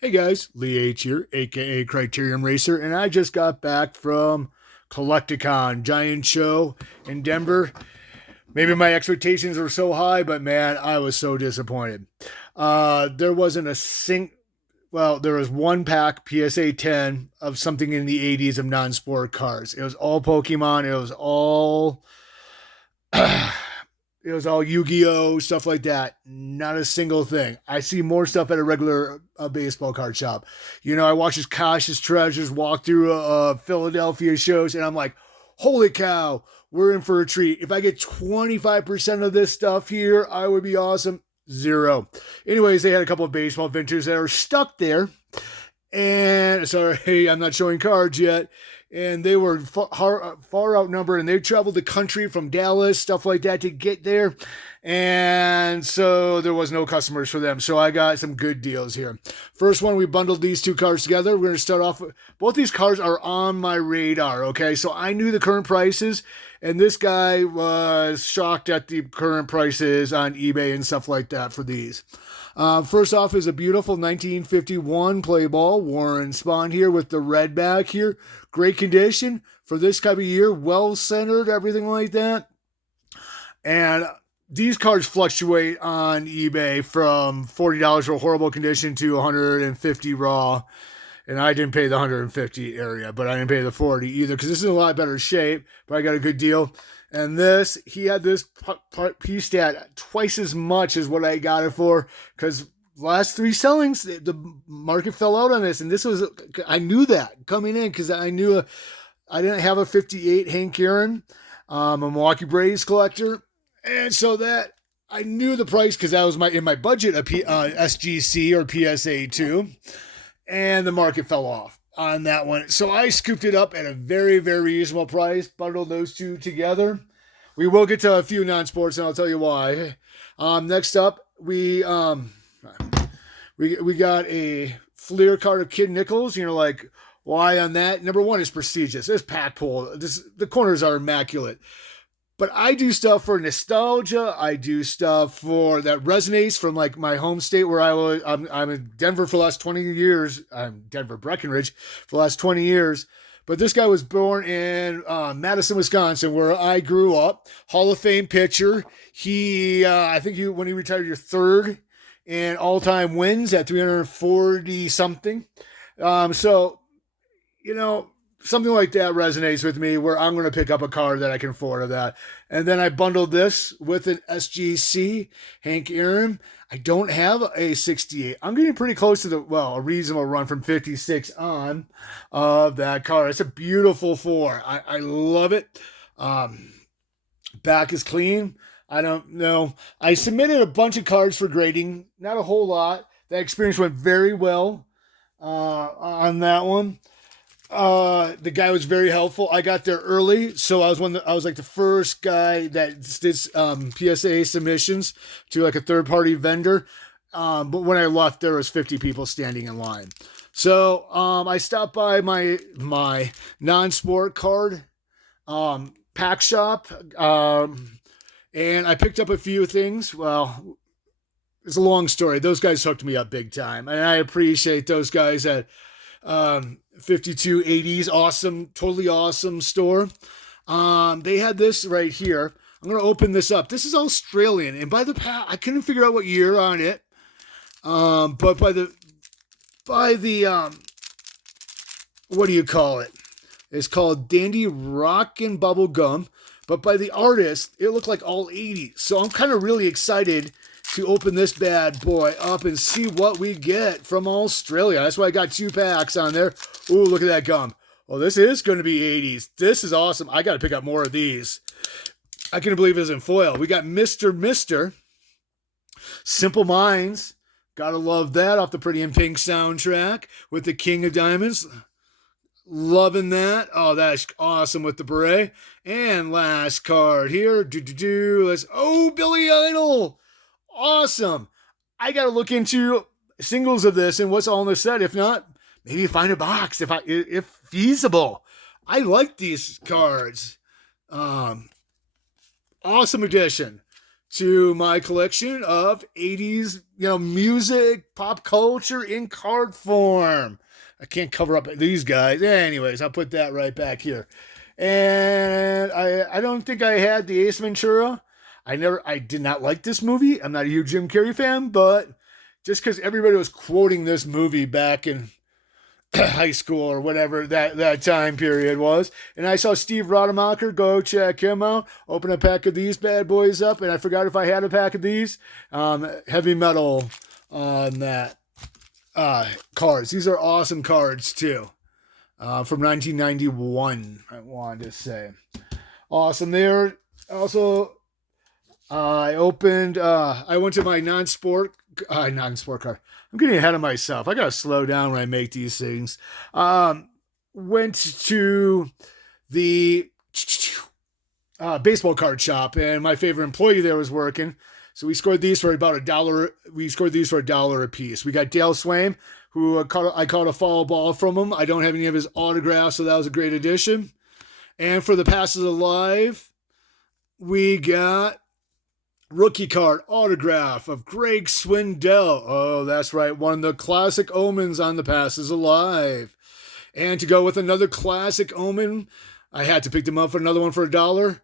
Hey guys, Lee H here, aka Criterion Racer, and I just got back from Collecticon, giant show in Denver. Maybe my expectations were so high, but man, I was so disappointed. There wasn't a there was one pack PSA 10 of something in the 80s of non-sport cards. It was all Pokemon. It was all Yu-Gi-Oh stuff like that. Not a single thing. I see more stuff at a regular baseball card shop. You know, I watch his Cautious Treasures walk through Philadelphia shows, and I'm like, holy cow, we're in for a treat. If I get 25% of this stuff here, I would be awesome. Zero. Anyways, they had a couple of baseball vintages that are stuck there. And sorry, I'm not showing cards yet. And they were far outnumbered, and they traveled the country from Dallas, stuff like that, to get there. And so there was no customers for them. So I got some good deals here. First one, we bundled these two cards together. We're going to start off with both these cards are on my radar. Okay, so I knew the current prices, and this guy was shocked at the current prices on eBay and stuff like that for these. First off is a beautiful 1951 play ball, Warren Spawn here with the red back here. Great condition for this type of year, well centered, everything like that. And these cards fluctuate on eBay from $40 for horrible condition to 150 raw. And I didn't pay the 150 area, but I didn't pay the 40 either because this is in a lot better shape, but I got a good deal. And this, he had this piece stat twice as much as what I got it for because last three sellings, the market fell out on this. And this was, I knew that coming in because I knew I didn't have a 58 Hank Aaron, a Milwaukee Braves collector. And so that I knew the price because that was in my budget, SGC or PSA 2. And the market fell off on that one. So I scooped it up at a very, very reasonable price, bundled those two together. We will get to a few non-sports, and I'll tell you why. Next up, we got a Fleer card of Kid Nichols. You know, like, why on that? Number one is prestigious. It's pack pull. The corners are immaculate. But I do stuff for nostalgia. I do stuff for that resonates from like my home state where I'm in Denver for the last 20 years. I'm Denver Breckenridge for the last 20 years. But this guy was born in Madison, Wisconsin, where I grew up. Hall of Fame pitcher. I think when he retired, you're third in all-time wins at 340 something. So, you know, something like that resonates with me where I'm going to pick up a card that I can afford of that. And then I bundled this with an SGC Hank Aaron. I don't have a 68. I'm getting pretty close to a reasonable run from 56 on of that card. It's a beautiful four. I love it. Back is clean. I don't know. I submitted a bunch of cards for grading. Not a whole lot. That experience went very well on that one. The guy was very helpful. I got there early, so I was like the first guy that did PSA submissions to like a third party vendor. But when I left, there was 50 people standing in line. So I stopped by my non-sport card pack shop, and I picked up a few things. Well, it's a long story. Those guys hooked me up big time, and I appreciate those guys at 5280s, awesome, totally awesome store. They had this right here. I'm gonna open this up. This is Australian, and by the pack, I couldn't figure out what year on it. But by the what do you call it? It's called Dandy Rockin' Bubble Gum. But by the artist, it looked like all 80s. So I'm kind of really excited to open this bad boy up and see what we get from Australia. That's why I got 2 packs on there. Ooh, look at that gum. Well, this is going to be 80s. This is awesome. I got to pick up more of these. I can't believe it's in foil. We got Mr. Simple Minds. Gotta love that off the Pretty in Pink soundtrack with the King of Diamonds. Loving that. Oh, that's awesome with the beret. And last card here. Billy Idol. Awesome. I got to look into singles of this and what's all in the set. If not, maybe find a box if feasible. I like these cards. Awesome edition. to my collection of 80s, music, pop culture in card form. I can't cover up these guys. Anyways, I'll put that right back here. And I don't think I had the Ace Ventura. I did not like this movie. I'm not a huge Jim Carrey fan, but just because everybody was quoting this movie back in high school or whatever that time period was. And I saw Steve Rademacher, go check him out, open a pack of these bad boys up, and I forgot if I had a pack of these. Heavy metal on that cards. These are awesome cards too. From 1991, I wanted to say. Awesome there. Also, I went to my non-sport card. I'm getting ahead of myself. I gotta slow down when I make these things. Went to the baseball card shop, and my favorite employee there was working. So we scored these for about $1. We scored these for $1 a piece. We got Dale Swaim, who I caught a foul ball from him. I don't have any of his autographs, so that was a great addition. And for the passes alive, we got rookie card autograph of Greg Swindell. Oh, that's right. One of the classic omens on the passes alive. And to go with another classic omen, I had to pick them up for another one for $1.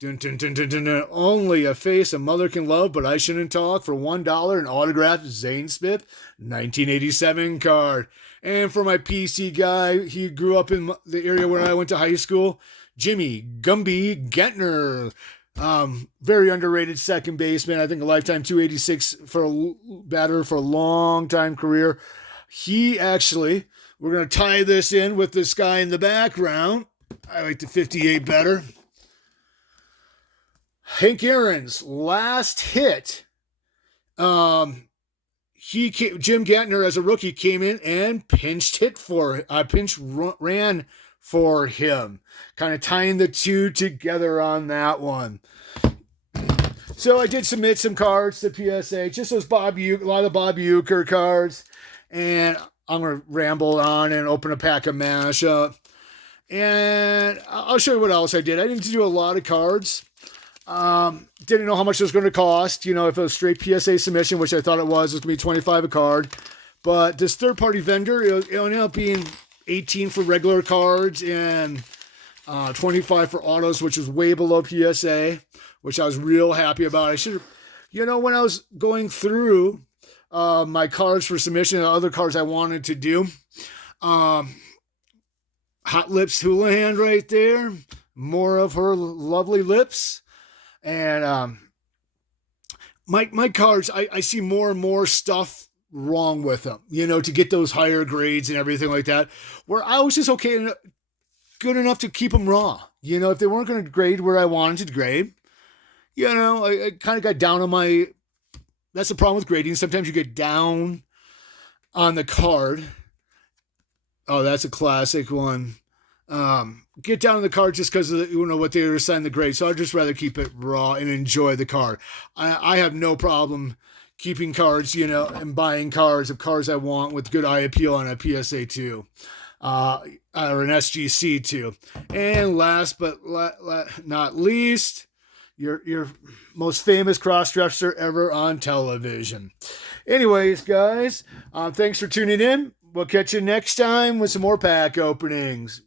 Dun, dun, dun, dun, dun, dun. Only a face a mother can love, but I shouldn't talk, for $1, an autographed Zane Smith 1987 card. And for my PC guy, he grew up in the area where I went to high school, Jimmy Gumby Gentner. Very underrated second baseman. I think a lifetime 286 for a batter for a long time career. He actually, we're going to tie this in with this guy in the background. I like the 58 better. Hank Aaron's last hit. Jim Gantner as a rookie came in and ran for him, kind of tying the two together on that one. So I did submit some cards to PSA, just those a lot of Bob Uecker cards, and I'm going to ramble on and open a pack of mashup. And I'll show you what else I did. I didn't do a lot of cards. Didn't know how much it was going to cost. If it was straight PSA submission, which I thought it was going to be $25 a card. But this third-party vendor, it ended up being $18 for regular cards and $25 for autos, which was way below PSA, which I was real happy about. I should have, when I was going through my cards for submission and other cards I wanted to do, Hot Lips Houlihan right there, more of her lovely lips. And my cards, I see more and more stuff wrong with them, to get those higher grades and everything like that, where I was just good enough to keep them raw. If they weren't going to grade where I wanted to grade, I kind of got down on that's the problem with grading. Sometimes you get down on the card. Oh, that's a classic one. Get down on the card just because of what they assigned the grade. So I'd just rather keep it raw and enjoy the card. I have no problem keeping cards, and buying cards of cards I want with good eye appeal on a PSA 2, or an SGC 2. And last but not least, your most famous cross-dresser ever on television. Anyways, guys, thanks for tuning in. We'll catch you next time with some more pack openings.